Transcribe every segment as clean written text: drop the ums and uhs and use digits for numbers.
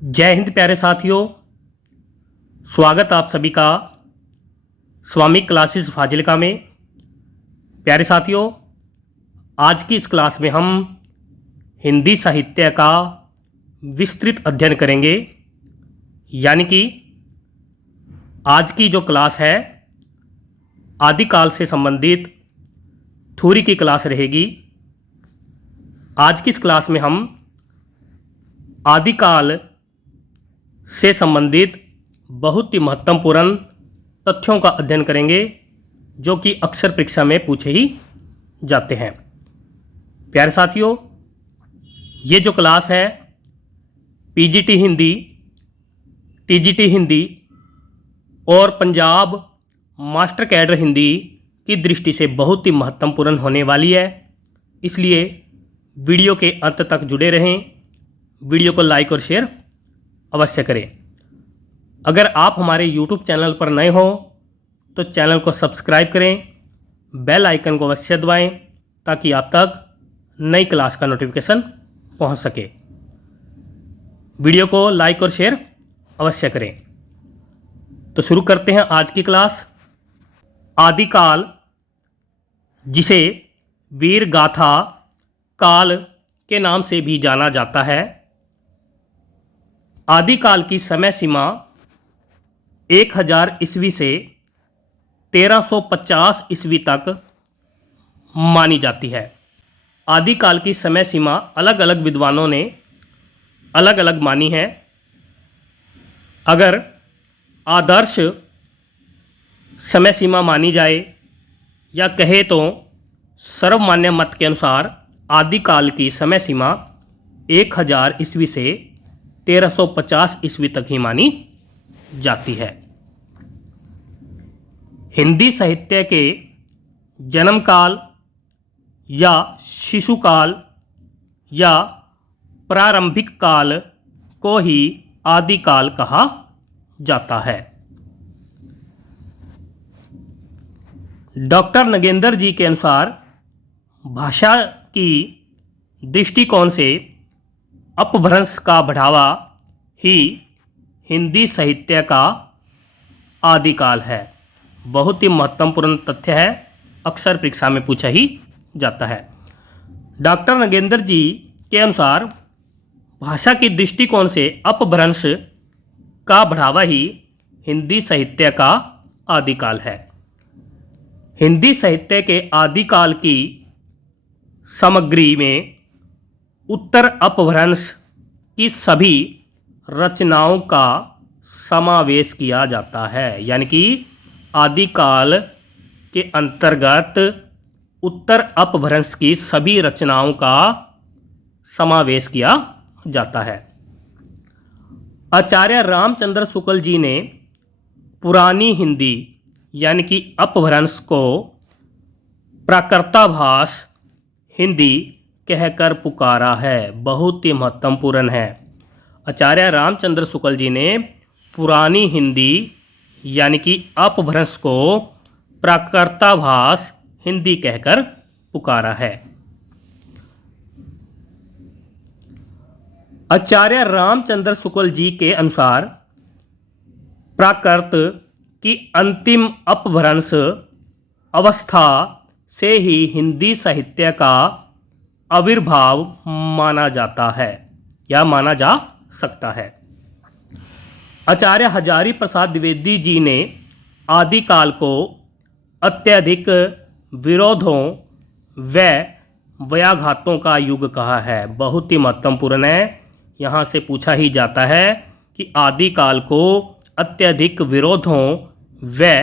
जय हिंद प्यारे साथियों। स्वागत आप सभी का स्वामी क्लासेस फाजिलका में। प्यारे साथियों, आज की इस क्लास में हम हिंदी साहित्य का विस्तृत अध्ययन करेंगे। यानी कि आज की जो क्लास है आदिकाल से संबंधित थ्योरी की क्लास रहेगी। आज की इस क्लास में हम आदिकाल से संबंधित बहुत ही महत्वपूर्ण तथ्यों का अध्ययन करेंगे जो कि अक्सर परीक्षा में पूछे ही जाते हैं। प्यारे साथियों, ये जो क्लास है पीजीटी हिंदी, टीजीटी हिंदी और पंजाब मास्टर कैडर हिंदी की दृष्टि से बहुत ही महत्वपूर्ण होने वाली है। इसलिए वीडियो के अंत तक जुड़े रहें। वीडियो को लाइक और शेयर अवश्य करें। अगर आप हमारे YouTube चैनल पर नए हो तो चैनल को सब्सक्राइब करें, बेल आइकन को अवश्य दबाएं ताकि आप तक नई क्लास का नोटिफिकेशन पहुंच सके। वीडियो को लाइक और शेयर अवश्य करें। तो शुरू करते हैं आज की क्लास। आदिकाल, जिसे वीर गाथा काल के नाम से भी जाना जाता है, आदिकाल की समय सीमा 1000 ईस्वी से 1350 ईस्वी तक मानी जाती है। आदिकाल की समय सीमा अलग अलग विद्वानों ने अलग अलग मानी है। अगर आदर्श समय सीमा मानी जाए या कहे तो सर्वमान्य मत के अनुसार आदिकाल की समय सीमा 1000 ईस्वी से 1350 ईस्वी तक ही मानी जाती है। हिंदी साहित्य के जन्म काल या शिशुकाल या प्रारंभिक काल को ही आदिकाल कहा जाता है। डॉक्टर नगेंद्र जी के अनुसार भाषा की दृष्टिकोण से अपभ्रंश का बढ़ावा ही हिंदी साहित्य का आदिकाल है। बहुत ही महत्वपूर्ण तथ्य है, अक्सर परीक्षा में पूछा ही जाता है। डॉक्टर नगेंद्र जी के अनुसार भाषा की दृष्टिकोण से अपभ्रंश का बढ़ावा ही हिंदी साहित्य का आदिकाल है। हिंदी साहित्य के आदिकाल की सामग्री में उत्तर अपभ्रंश की सभी रचनाओं का समावेश किया जाता है। यानी कि आदिकाल के अंतर्गत उत्तर अपभ्रंश की सभी रचनाओं का समावेश किया जाता है। आचार्य रामचंद्र शुक्ल जी ने पुरानी हिंदी यानी कि अपभ्रंश को प्राकृताभास हिंदी कहकर पुकारा है। बहुत ही महत्वपूर्ण है। आचार्य रामचंद्र शुक्ल जी ने पुरानी हिंदी यानी कि अपभ्रंश को प्राकृताभास हिंदी कहकर पुकारा है। आचार्य रामचंद्र शुक्ल जी के अनुसार प्राकृत की अंतिम अपभ्रंश अवस्था से ही हिंदी साहित्य का आविर्भाव माना जाता है या माना जा सकता है। आचार्य हजारी प्रसाद द्विवेदी जी ने आदिकाल को अत्यधिक विरोधों व व्याघातों का युग कहा है। बहुत ही महत्वपूर्ण है। यहाँ से पूछा ही जाता है कि आदिकाल को अत्यधिक विरोधों व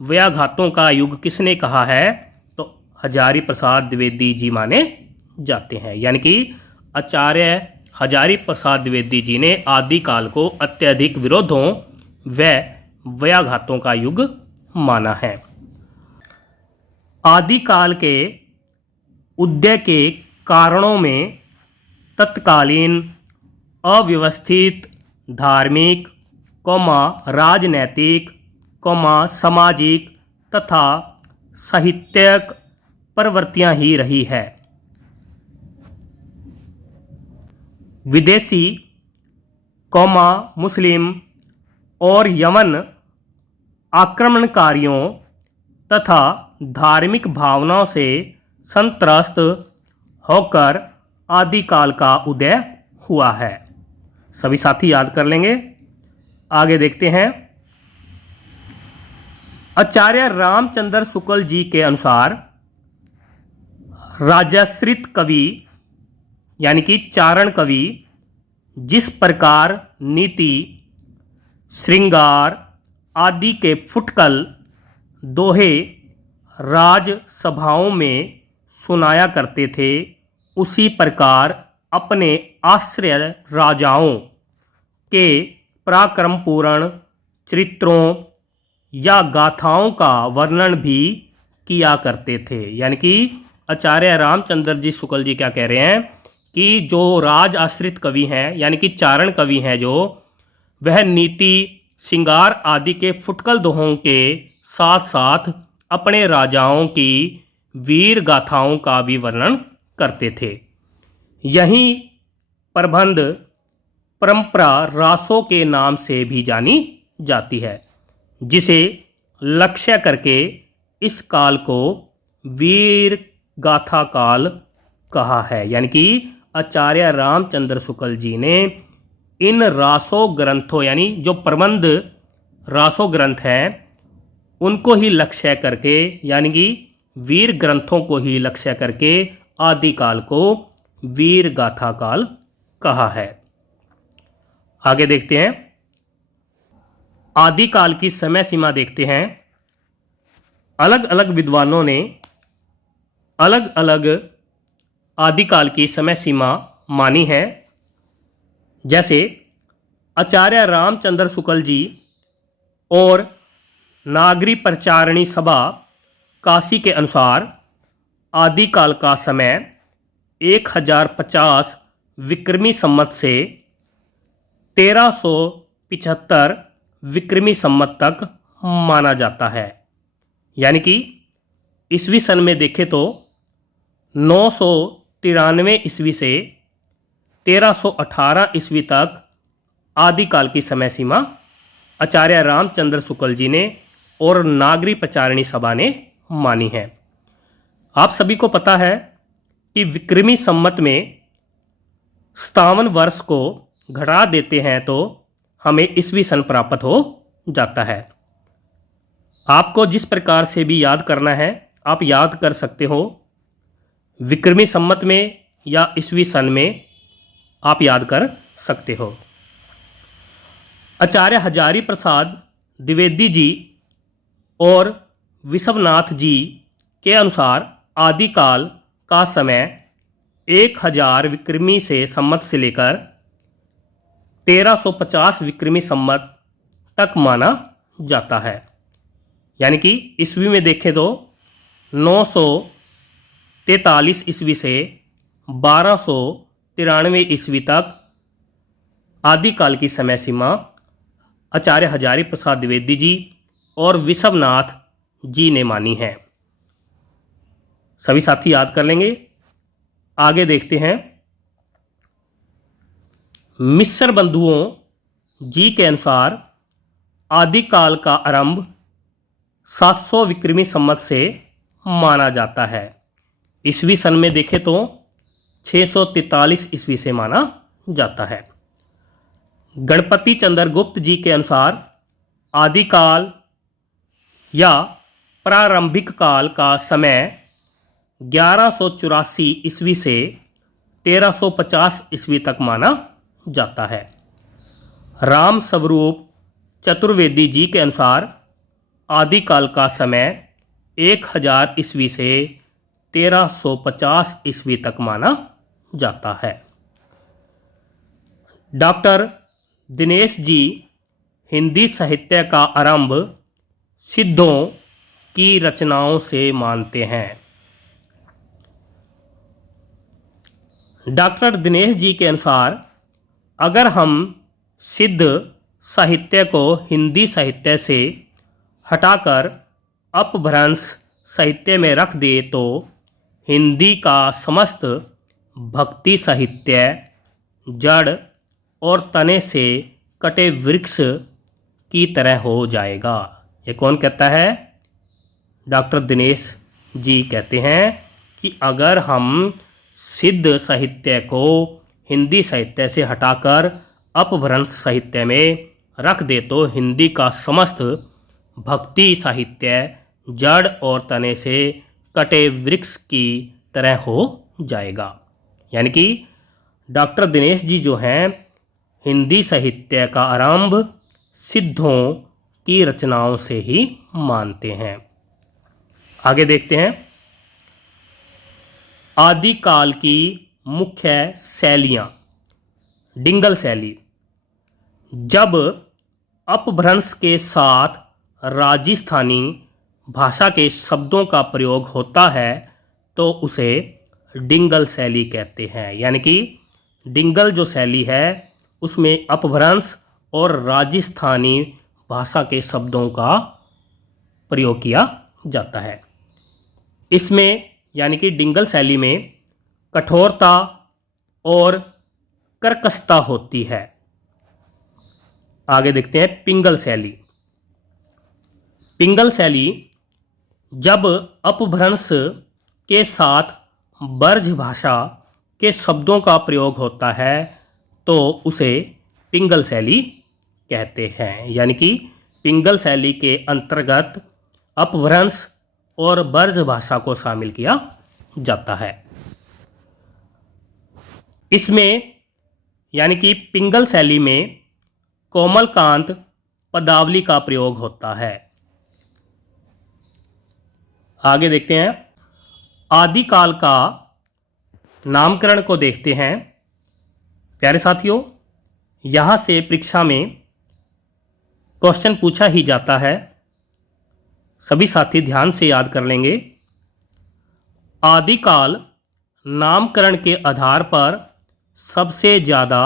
व्याघातों का युग किसने कहा है? तो हजारी प्रसाद द्विवेदी जी माने जाते हैं। यानी कि आचार्य हजारी प्रसाद द्विवेदी जी ने आदिकाल को अत्यधिक विरोधों व व्याघातों का युग माना है। आदिकाल के उदय के कारणों में तत्कालीन अव्यवस्थित धार्मिक, राजनैतिक, सामाजिक तथा साहित्यिक प्रवृत्तियां ही रही है। विदेशी कौमा मुस्लिम और यमन आक्रमणकारियों तथा धार्मिक भावनाओं से संत्रस्त होकर आदिकाल का उदय हुआ है। सभी साथी याद कर लेंगे। आगे देखते हैं। आचार्य रामचंद्र शुक्ल जी के अनुसार राजाश्रित कवि यानी कि चारण कवि जिस प्रकार नीति, श्रृंगार आदि के फुटकल दोहे राजसभाओं में सुनाया करते थे, उसी प्रकार अपने आश्रय राजाओं के पराक्रमपूर्ण चरित्रों या गाथाओं का वर्णन भी किया करते थे। यानी कि आचार्य रामचंद्र जी शुक्ल जी क्या कह रहे हैं कि जो राज आश्रित कवि हैं यानी कि चारण कवि हैं जो, वह नीति, श्रृंगार आदि के फुटकल दोहों के साथ साथ अपने राजाओं की वीर गाथाओं का भी वर्णन करते थे। यही प्रबंध परंपरा रासों के नाम से भी जानी जाती है, जिसे लक्ष्य करके इस काल को वीर गाथा काल कहा है। यानी कि आचार्य रामचंद्र शुक्ल जी ने इन रासो ग्रंथों यानी जो प्रबंध रासो ग्रंथ हैं उनको ही लक्ष्य करके यानी कि वीर ग्रंथों को ही लक्ष्य करके आदिकाल को वीर गाथा काल कहा है। आगे देखते हैं। आदिकाल की समय सीमा देखते हैं। अलग अलग विद्वानों ने अलग अलग आदिकाल की समय सीमा मानी है। जैसे आचार्य रामचंद्र शुक्ल जी और नागरी प्रचारणी सभा काशी के अनुसार आदिकाल का समय 1050 विक्रमी संवत से 1375 विक्रमी संवत तक माना जाता है। यानी कि ईस्वी सन में देखें तो 993 ईस्वी से 1318 ईस्वी तक आदिकाल की समय सीमा आचार्य रामचंद्र शुक्ल जी ने और नागरी प्रचारणी सभा ने मानी है। आप सभी को पता है कि विक्रमी संवत में 57 वर्ष को घटा देते हैं तो हमें ईस्वी सन प्राप्त हो जाता है। आपको जिस प्रकार से भी याद करना है आप याद कर सकते हो। विक्रमी संवत में या ईस्वी सन में आप याद कर सकते हो। आचार्य हजारी प्रसाद द्विवेदी जी और विश्वनाथ जी के अनुसार आदिकाल का समय 1000 विक्रमी से संवत से लेकर 1350 विक्रमी संवत तक माना जाता है। यानी कि ईस्वी में देखें तो 943 ईस्वी से 1293 ईस्वी तक आदिकाल की समय सीमा आचार्य हजारी प्रसाद द्विवेदी जी और विश्वनाथ जी ने मानी है। सभी साथी याद कर लेंगे। आगे देखते हैं। मिस्र बंधुओं जी के अनुसार आदिकाल का आरंभ 700 विक्रमी संवत से माना जाता है। ईस्वी सन में देखें तो 643 ईस्वी से माना जाता है। गणपति चंद्रगुप्त जी के अनुसार आदिकाल या प्रारंभिक काल का समय 1184 ईस्वी से 1350 ईस्वी तक माना जाता है। राम स्वरूप चतुर्वेदी जी के अनुसार आदिकाल का समय 1000 ईस्वी से 1350 ईस्वी तक माना जाता है। डॉक्टर दिनेश जी हिंदी साहित्य का आरंभ सिद्धों की रचनाओं से मानते हैं। डॉक्टर दिनेश जी के अनुसार अगर हम सिद्ध साहित्य को हिंदी साहित्य से हटाकर अपभ्रंश साहित्य में रख दे तो हिंदी का समस्त भक्ति साहित्य जड़ और तने से कटे वृक्ष की तरह हो जाएगा। ये कौन कहता है? डॉक्टर दिनेश जी कहते हैं कि अगर हम सिद्ध साहित्य को हिंदी साहित्य से हटाकर अपभ्रंश साहित्य में रख दे तो हिंदी का समस्त भक्ति साहित्य जड़ और तने से कटे वृक्ष की तरह हो जाएगा। यानी कि डॉक्टर दिनेश जी जो हैं हिंदी साहित्य का आरंभ सिद्धों की रचनाओं से ही मानते हैं। आगे देखते हैं आदिकाल की मुख्य शैलियाँ। डिंगल शैली, जब अपभ्रंश के साथ राजस्थानी भाषा के शब्दों का प्रयोग होता है तो उसे डिंगल शैली कहते हैं। यानी कि डिंगल जो शैली है उसमें अपभ्रंश और राजस्थानी भाषा के शब्दों का प्रयोग किया जाता है। इसमें यानी कि डिंगल शैली में कठोरता और कर्कशता होती है। आगे देखते हैं पिंगल शैली। पिंगल शैली, जब अपभ्रंश के साथ ब्रज भाषा के शब्दों का प्रयोग होता है तो उसे पिंगल शैली कहते हैं। यानी कि पिंगल शैली के अंतर्गत अपभ्रंश और ब्रज भाषा को शामिल किया जाता है। इसमें यानी कि पिंगल शैली में कोमलकांत पदावली का प्रयोग होता है। आगे देखते हैं आदिकाल का नामकरण को देखते हैं। प्यारे साथियों, यहाँ से परीक्षा में क्वेश्चन पूछा ही जाता है, सभी साथी ध्यान से याद कर लेंगे। आदिकाल नामकरण के आधार पर सबसे ज़्यादा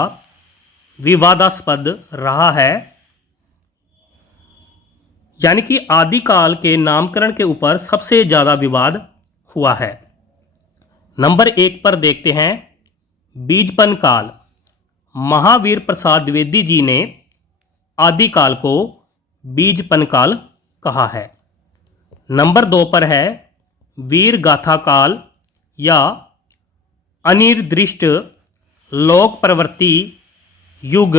विवादास्पद रहा है। यानी कि आदिकाल के नामकरण के ऊपर सबसे ज़्यादा विवाद हुआ है। नंबर 1 पर देखते हैं बीजपन काल। महावीर प्रसाद द्विवेदी जी ने आदिकाल को बीजपन काल कहा है। नंबर 2 पर है वीर गाथा काल या अनिर्दिष्ट लोक प्रवृत्ति युग,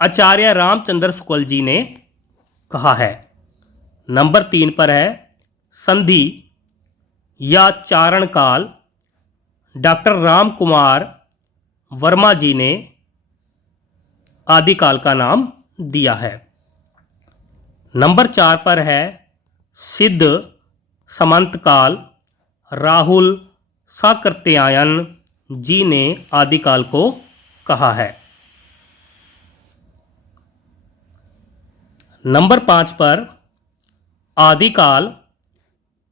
आचार्य रामचंद्र शुक्ल जी ने कहा है। नंबर 3 पर है संधि या चारण काल, डॉक्टर राम कुमार वर्मा जी ने आदिकाल का नाम दिया है। नंबर 4 पर है सिद्ध समंत काल, राहुल साकृत्यायन जी ने आदिकाल को कहा है। नंबर 5 पर आदिकाल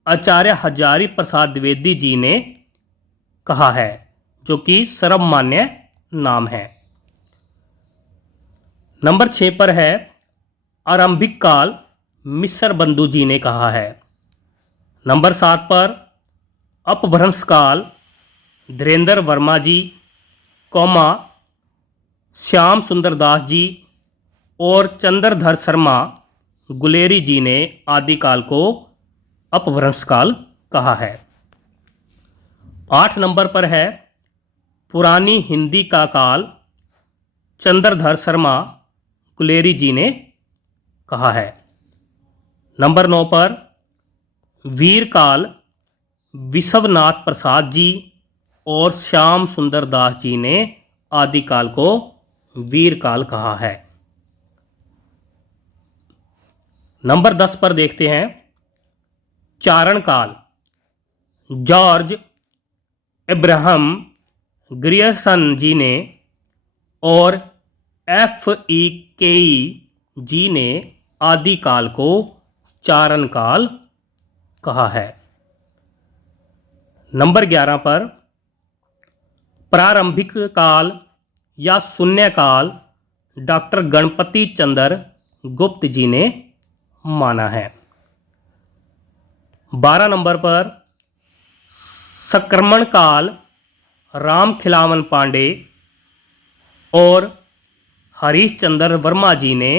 आचार्य हजारी प्रसाद द्विवेदी जी ने कहा है, जो कि सर्वमान्य नाम है। नंबर 6 पर है आरंभिक काल, मिस्र बंधु जी ने कहा है। नंबर 7 पर अपभ्रंश काल, धीरेन्द्र वर्मा जी, श्याम सुंदर दास जी और चंद्रधर शर्मा गुलेरी जी ने आदिकाल को अपभ्रंश काल कहा है। 8 नंबर पर है पुरानी हिंदी का काल, चंद्रधर शर्मा गुलेरी जी ने कहा है। नंबर 9 पर वीर काल, विश्वनाथ प्रसाद जी और श्याम सुंदर दास जी ने आदिकाल को वीर काल कहा है। नंबर 10 पर देखते हैं चारण काल। जॉर्ज इब्राहम ग्रियर्सन जी ने और F.E. केई जी ने आदिकाल को चारण काल कहा है। नंबर 11 पर प्रारंभिक काल या शून्य काल, डॉक्टर गणपति चंद्र गुप्त जी ने माना है। 12 नंबर पर संक्रमण काल, राम खिलावन पांडे और हरीशचंद्र वर्मा जी ने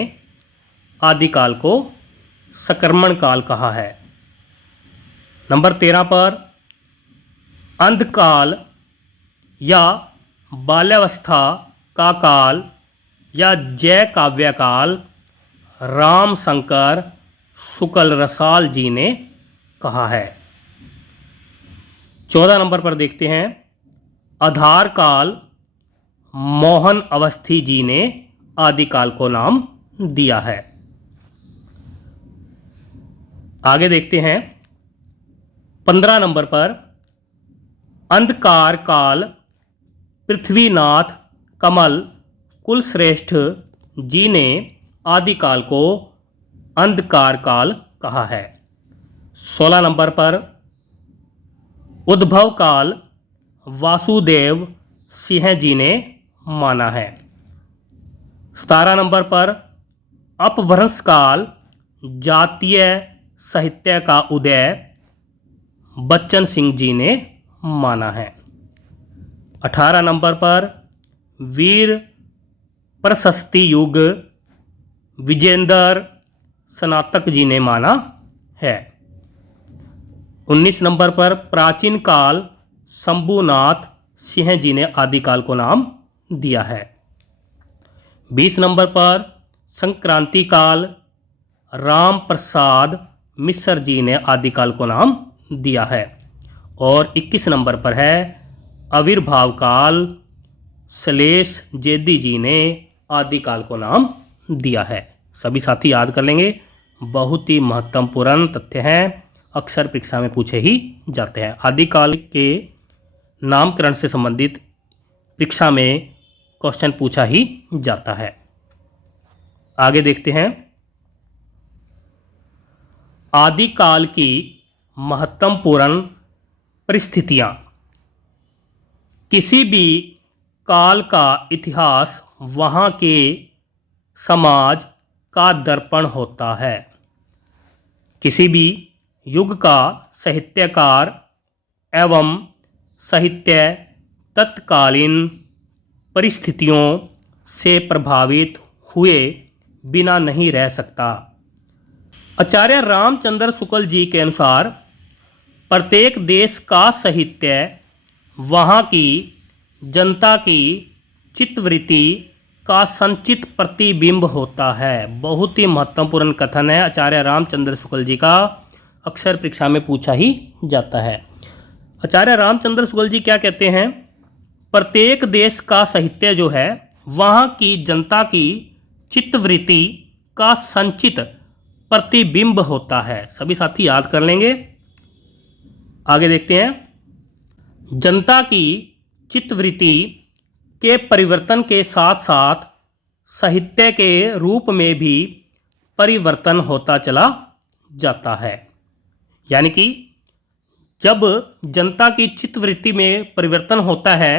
आदिकाल को संक्रमण काल कहा है। नंबर 13 पर अंधकाल या बाल्यावस्था का काल या जय काव्य काल राम शंकर शुक्ल रसाल जी ने कहा है। 14 नंबर पर देखते हैं आधार काल मोहन अवस्थी जी ने आदिकाल को नाम दिया है। आगे देखते हैं 15 नंबर पर अंधकार काल पृथ्वीनाथ कमल कुलश्रेष्ठ जी ने आदिकाल को अंधकार काल कहा है। 16 नंबर पर उद्भव काल वासुदेव सिंह जी ने माना है। 17 नंबर पर अपभ्रंश काल जातीय साहित्य का उदय बच्चन सिंह जी ने माना है। 18 नंबर पर वीर प्रशस्ति युग विजेंद्र स्नातक जी ने माना है। 19 नंबर पर प्राचीन काल शंभुनाथ सिंह जी ने आदिकाल को नाम दिया है। 20 नंबर पर संक्रांति काल राम प्रसाद मिश्र जी ने आदिकाल को नाम दिया है। और 21 नंबर पर है आविर्भाव काल श्लेष जेदी जी ने आदिकाल को नाम दिया है। सभी साथी याद कर लेंगे, बहुत ही महत्वपूर्ण तथ्य हैं, अक्सर परीक्षा में पूछे ही जाते हैं। आदिकाल के नामकरण से संबंधित परीक्षा में क्वेश्चन पूछा ही जाता है। आगे देखते हैं आदिकाल की महत्वपूर्ण परिस्थितियां। किसी भी काल का इतिहास वहाँ के समाज का दर्पण होता है। किसी भी युग का साहित्यकार एवं साहित्य तत्कालीन परिस्थितियों से प्रभावित हुए बिना नहीं रह सकता। आचार्य रामचंद्र शुक्ल जी के अनुसार प्रत्येक देश का साहित्य वहाँ की जनता की चित्तवृत्ति का संचित प्रतिबिंब होता है। बहुत ही महत्वपूर्ण कथन है आचार्य रामचंद्र शुक्ल जी का, अक्सर परीक्षा में पूछा ही जाता है। आचार्य रामचंद्र शुक्ल जी क्या कहते हैं? प्रत्येक देश का साहित्य जो है वहाँ की जनता की चित्तवृत्ति का संचित प्रतिबिंब होता है। सभी साथी याद कर लेंगे। आगे देखते हैं जनता की चित्तवृत्ति के परिवर्तन के साथ साथ साहित्य के रूप में भी परिवर्तन होता चला जाता है। यानी कि जब जनता की चित्तवृत्ति में परिवर्तन होता है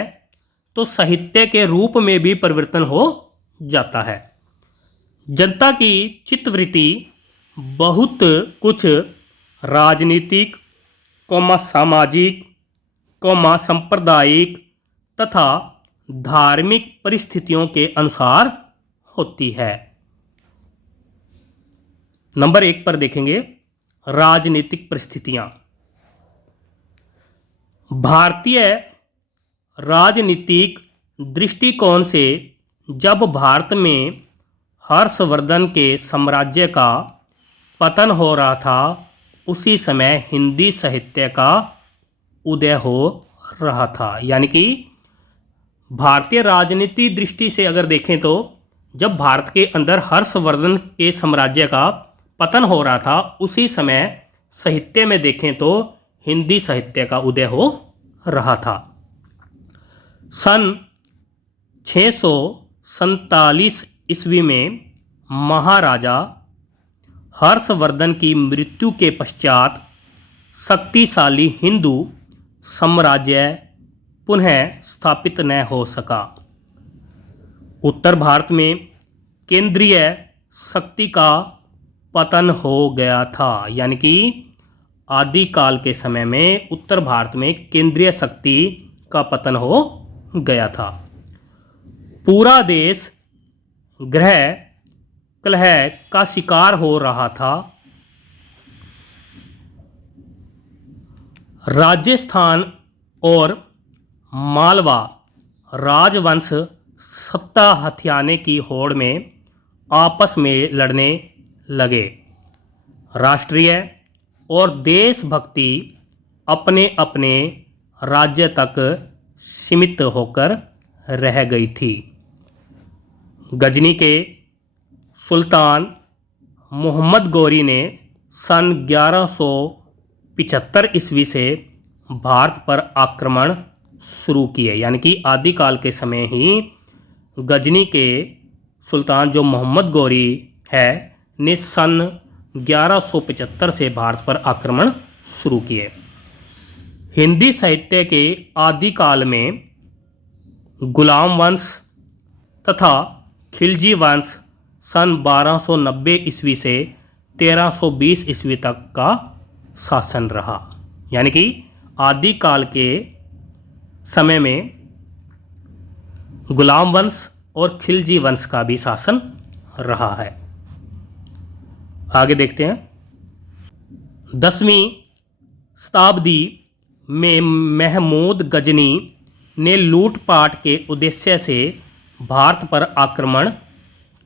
तो साहित्य के रूप में भी परिवर्तन हो जाता है। जनता की चित्तवृत्ति बहुत कुछ राजनीतिक, सामाजिक, सांप्रदायिक तथा धार्मिक परिस्थितियों के अनुसार होती है। नंबर 1 पर देखेंगे राजनीतिक परिस्थितियां। भारतीय राजनीतिक दृष्टिकोण से जब भारत में हर्षवर्धन के साम्राज्य का पतन हो रहा था उसी समय हिंदी साहित्य का उदय हो रहा था। यानी कि भारतीय राजनीति दृष्टि से अगर देखें तो जब भारत के अंदर हर्षवर्धन के साम्राज्य का पतन हो रहा था उसी समय साहित्य में देखें तो हिंदी साहित्य का उदय हो रहा था। सन 647 ईस्वी में महाराजा हर्षवर्धन की मृत्यु के पश्चात शक्तिशाली हिंदू साम्राज्य पुनः स्थापित न हो सका। उत्तर भारत में केंद्रीय शक्ति का पतन हो गया था। यानी कि आदिकाल के समय में उत्तर भारत में केंद्रीय शक्ति का पतन हो गया था। पूरा देश गृह कलह का शिकार हो रहा था। राजस्थान और मालवा राजवंश सत्ता हथियाने की होड़ में आपस में लड़ने लगे। राष्ट्रीय और देशभक्ति अपने अपने राज्य तक सीमित होकर रह गई थी। गजनी के सुल्तान मोहम्मद गौरी ने सन 1175 ईस्वी से भारत पर आक्रमण शुरू किए। यानी कि आदिकाल के समय ही गजनी के सुल्तान जो मोहम्मद गौरी है ने सन 1175 से भारत पर आक्रमण शुरू किए। हिंदी साहित्य के आदिकाल में गुलाम वंश तथा खिलजी वंश सन 1290 ईस्वी से 1320 ईस्वी तक का शासन रहा। यानी कि आदिकाल के समय में गुलाम वंश और खिलजी वंश का भी शासन रहा है। आगे देखते हैं। 10वीं शताब्दी में महमूद गजनी ने लूटपाट के उद्देश्य से भारत पर आक्रमण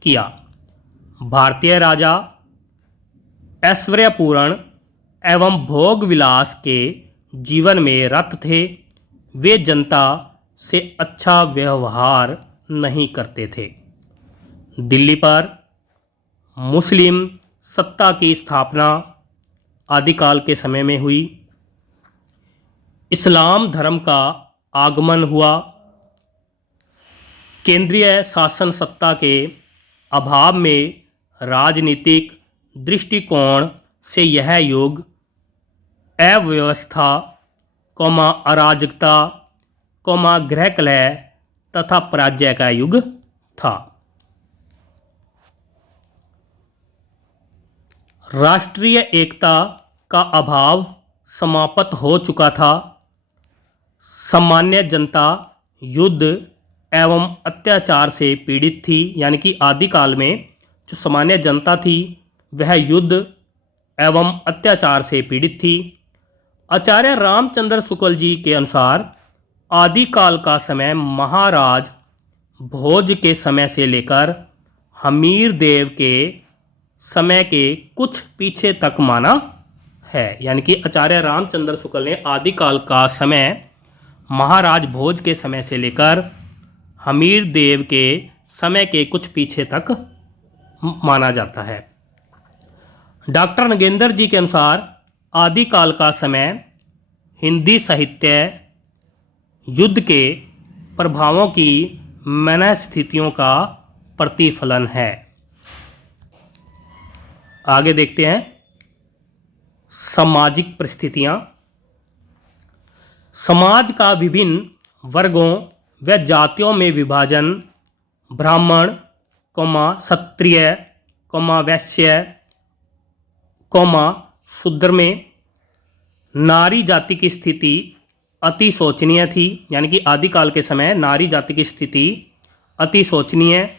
किया। भारतीय राजा ऐश्वर्यपूर्ण एवं भोग विलास के जीवन में रत थे। वे जनता से अच्छा व्यवहार नहीं करते थे। दिल्ली पर मुस्लिम सत्ता की स्थापना आदिकाल के समय में हुई। इस्लाम धर्म का आगमन हुआ। केंद्रीय शासन सत्ता के अभाव में राजनीतिक दृष्टिकोण से यह युग अव्यवस्था, अराजकता, गृह कलह तथा पराजय का युग था। राष्ट्रीय एकता का अभाव समाप्त हो चुका था। सामान्य जनता युद्ध एवं अत्याचार से पीड़ित थी। यानी कि आदिकाल में जो सामान्य जनता थी वह युद्ध एवं अत्याचार से पीड़ित थी। आचार्य रामचंद्र शुक्ल जी के अनुसार आदिकाल का समय महाराज भोज के समय से लेकर हमीर देव के समय के कुछ पीछे तक माना है। यानी कि आचार्य रामचंद्र शुक्ल ने आदिकाल का समय महाराज भोज के समय से लेकर हमीर देव के समय के कुछ पीछे तक माना जाता है। डॉक्टर नगेंद्र जी के अनुसार आदिकाल का समय हिंदी साहित्य युद्ध के प्रभावों की मनस्थितियों का प्रतिफलन है। आगे देखते हैं। सामाजिक परिस्थितियां। समाज का विभिन्न वर्गों व जातियों में विभाजन ब्राह्मण, क्षत्रिय, वैश्य, शूद्र में नारी जाति की स्थिति अति शोचनीय थी। यानी कि आदिकाल के समय नारी जाति की स्थिति अति शोचनीय,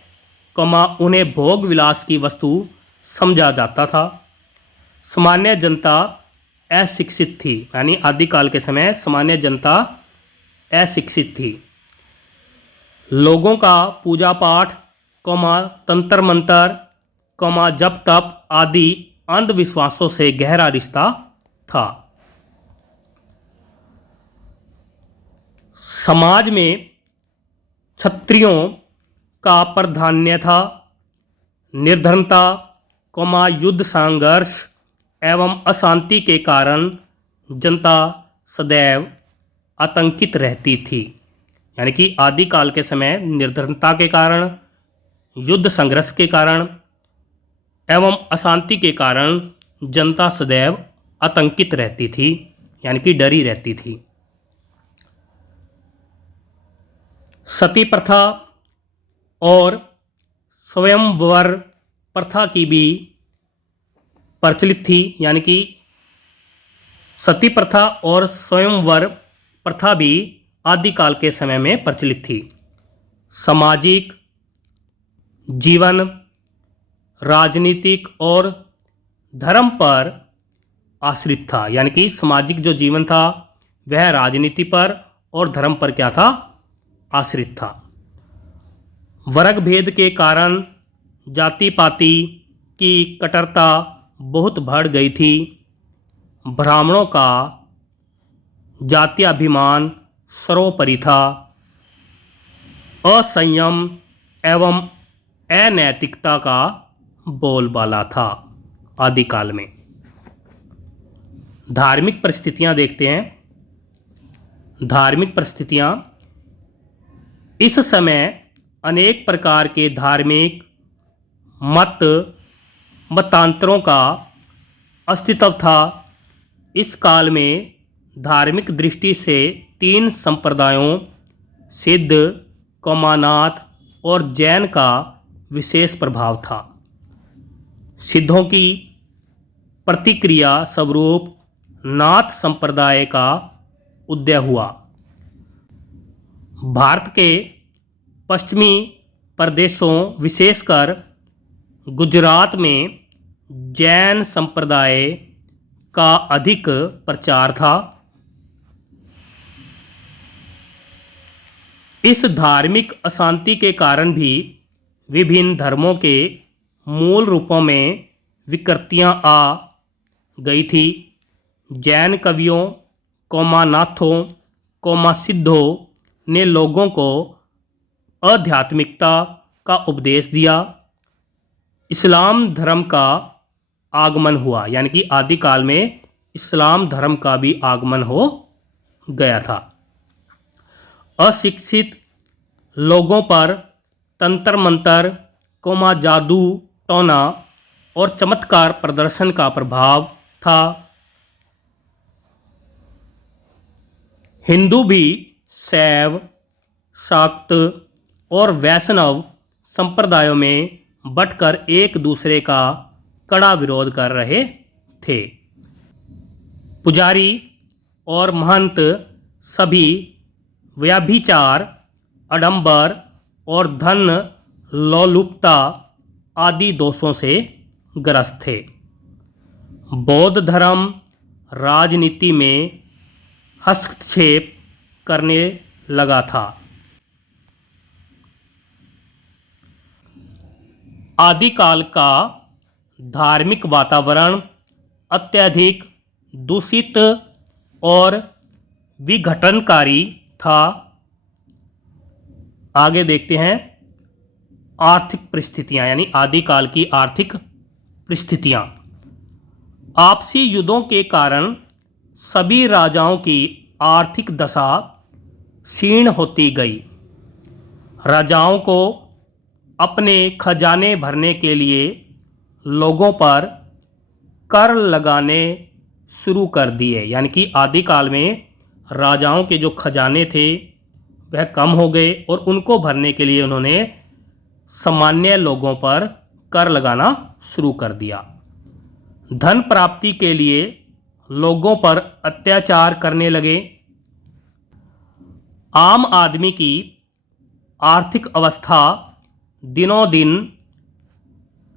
उन्हें भोग विलास की वस्तु समझा जाता था। सामान्य जनता अशिक्षित थी। यानी आदिकाल के समय सामान्य जनता अशिक्षित थी। लोगों का पूजा पाठ, तंत्र मंत्र, जप तप आदि अंधविश्वासों से गहरा रिश्ता था। समाज में क्षत्रियों का प्राधान्य था। निर्धनता, युद्ध संघर्ष एवं अशांति के कारण जनता सदैव आतंकित रहती थी। यानी कि आदिकाल के समय निर्धनता के कारण, युद्ध संघर्ष के कारण एवं अशांति के कारण जनता सदैव आतंकित रहती थी। यानी कि डरी रहती थी। सती प्रथा और स्वयंवर प्रथा की भी प्रचलित थी। यानी कि सती प्रथा और स्वयंवर प्रथा भी आदिकाल के समय में प्रचलित थी। सामाजिक जीवन राजनीतिक और धर्म पर आश्रित था, यानी कि सामाजिक जो जीवन था वह राजनीति पर और धर्म पर क्या था, आश्रित था। वर्ग भेद के कारण जाति पाति की कट्टरता बहुत बढ़ गई थी। ब्राह्मणों का जातीयाभिमान सर्वोपरि था। असंयम एवं अनैतिकता का बोलबाला था आदिकाल में। धार्मिक परिस्थितियां देखते हैं। धार्मिक परिस्थितियां, इस समय अनेक प्रकार के धार्मिक मतांतरों का अस्तित्व था। इस काल में धार्मिक दृष्टि से 3 संप्रदायों सिद्ध, कौमानाथ और जैन का विशेष प्रभाव था। सिद्धों की प्रतिक्रिया स्वरूप नाथ संप्रदाय का उदय हुआ। भारत के पश्चिमी प्रदेशों विशेषकर गुजरात में जैन संप्रदाय का अधिक प्रचार था। इस धार्मिक अशांति के कारण भी विभिन्न धर्मों के मूल रूपों में विकृतियां आ गई थी। जैन कवियों, कौमानाथों, कौमासिद्धों ने लोगों को आध्यात्मिकता का उपदेश दिया। इस्लाम धर्म का आगमन हुआ, यानी कि आदिकाल में इस्लाम धर्म का भी आगमन हो गया था। अशिक्षित लोगों पर तंत्र मंत्र, कौमा जादू टोना और चमत्कार प्रदर्शन का प्रभाव था। हिंदू भी शैव, शाक्त और वैष्णव संप्रदायों में बंटकर एक दूसरे का कड़ा विरोध कर रहे थे। पुजारी और महंत सभी व्यभिचार, आडंबर और धन लोलुपता आदि दोषों से ग्रस्त थे। बौद्ध धर्म राजनीति में हस्तक्षेप करने लगा था। आदिकाल का धार्मिक वातावरण अत्यधिक दूषित और विघटनकारी था। आगे देखते हैं आर्थिक परिस्थितियां, यानी आदिकाल की आर्थिक परिस्थितियां। आपसी युद्धों के कारण सभी राजाओं की आर्थिक दशा क्षीण होती गई। राजाओं को अपने खजाने भरने के लिए लोगों पर कर लगाने शुरू कर दिए, यानी कि आदिकाल में राजाओं के जो खजाने थे वह कम हो गए और उनको भरने के लिए उन्होंने सामान्य लोगों पर कर लगाना शुरू कर दिया। धन प्राप्ति के लिए लोगों पर अत्याचार करने लगे। आम आदमी की आर्थिक अवस्था दिनों दिन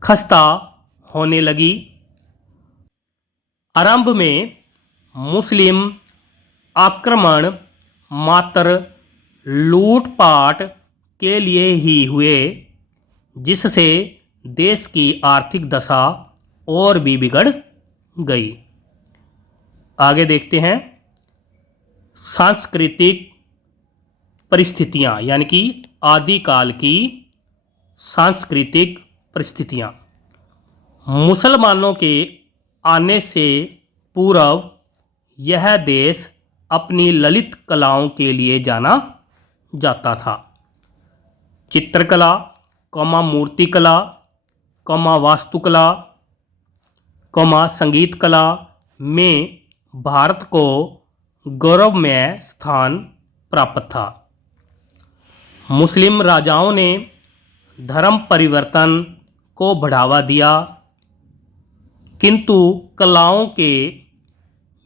खस्ता होने लगी। आरंभ में मुस्लिम आक्रमण मात्र लूटपाट के लिए ही हुए, जिससे देश की आर्थिक दशा और भी बिगड़ गई। आगे देखते हैं सांस्कृतिक परिस्थितियां, यानी कि आदिकाल की सांस्कृतिक परिस्थितियां। मुसलमानों के आने से पूर्व यह देश अपनी ललित कलाओं के लिए जाना जाता था। चित्रकला, कौमा मूर्तिकला, कौमा वास्तुकला, कौमा संगीत कला में भारत को गौरवमय स्थान प्राप्त था। मुस्लिम राजाओं ने धर्म परिवर्तन को बढ़ावा दिया, किंतु कलाओं के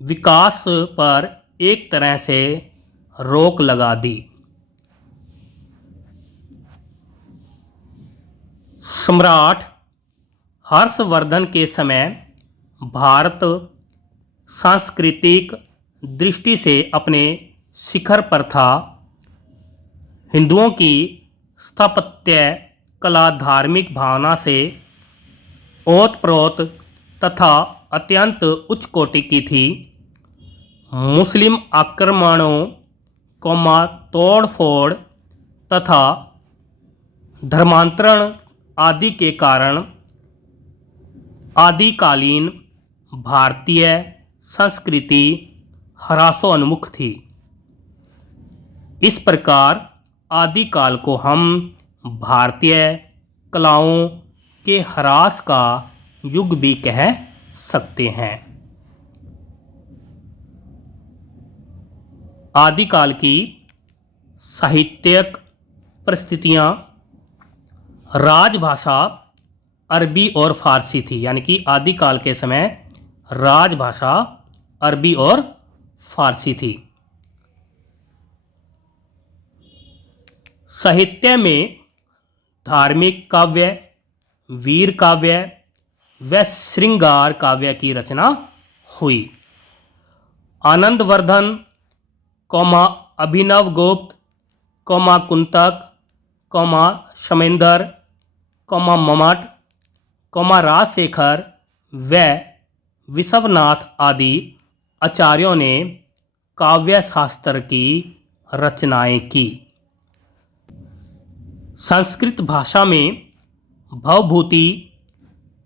विकास पर एक तरह से रोक लगा दी। सम्राट हर्षवर्धन के समय भारत सांस्कृतिक दृष्टि से अपने शिखर पर था। हिंदुओं की स्थापत्य कला धार्मिक भावना से ओतप्रोत तथा अत्यंत उच्च कोटि की थी। मुस्लिम आक्रमणों तोड़फोड़ तथा धर्मांतरण आदि के कारण आदिकालीन भारतीय संस्कृति ह्रासोन्मुख थी। इस प्रकार आदिकाल को हम भारतीय कलाओं के ह्रास का युग भी कह सकते हैं। आदिकाल की साहित्यिक परिस्थितियाँ राजभाषा अरबी और फारसी थी, यानी कि आदिकाल के समय राजभाषा अरबी और फारसी थी। साहित्य में धार्मिक काव्य, वीर काव्य व श्रृंगार काव्य की रचना हुई। आनंदवर्धन, अभिनव गुप्त, कुंतक, शमेंदर, मम्मट, राजशेखर व विश्वनाथ आदि आचार्यों ने काव्य शास्त्र की रचनाएं की। संस्कृत भाषा में भवभूति,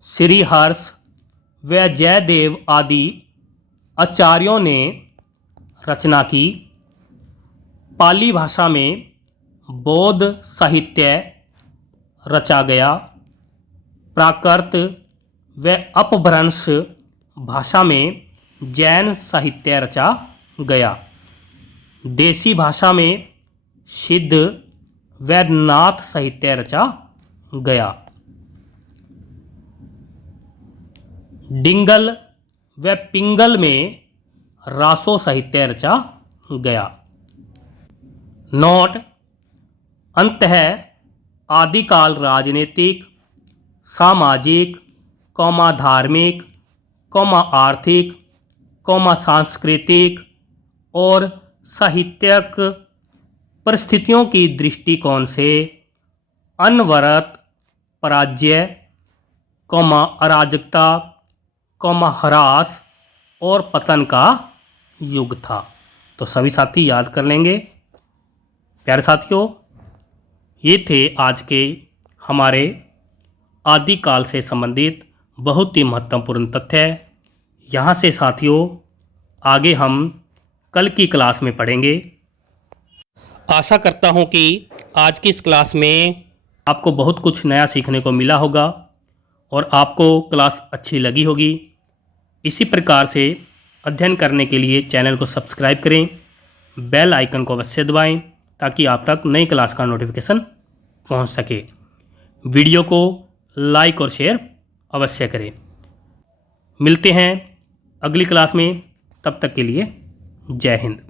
श्रीहर्ष व जयदेव आदि आचार्यों ने रचना की। पाली भाषा में बौद्ध साहित्य रचा गया। प्राकृत व अपभ्रंश भाषा में जैन साहित्य रचा गया। देसी भाषा में सिद्ध व नाथ साहित्य रचा गया। डिंगल व पिंगल में रासो साहित्य रचा गया। नोट: अंतः आदिकाल राजनीतिक, सामाजिक, धार्मिक, आर्थिक, सांस्कृतिक और साहित्यिक परिस्थितियों की दृष्टिकोण से अनवरत पराजय, अराजकता, ह्रास और पतन का युग था। तो सभी साथी याद कर लेंगे। प्यारे साथियों, ये थे आज के हमारे आदिकाल से संबंधित बहुत ही महत्वपूर्ण तथ्य। यहाँ से साथियों आगे हम कल की क्लास में पढ़ेंगे। आशा करता हूँ कि आज की इस क्लास में आपको बहुत कुछ नया सीखने को मिला होगा और आपको क्लास अच्छी लगी होगी। इसी प्रकार से अध्ययन करने के लिए चैनल को सब्सक्राइब करें, बेल आइकन को अवश्य दबाएं ताकि आप तक नई क्लास का नोटिफिकेशन पहुंच सके। वीडियो को लाइक और शेयर अवश्य करें। मिलते हैं अगली क्लास में, तब तक के लिए जय हिंद।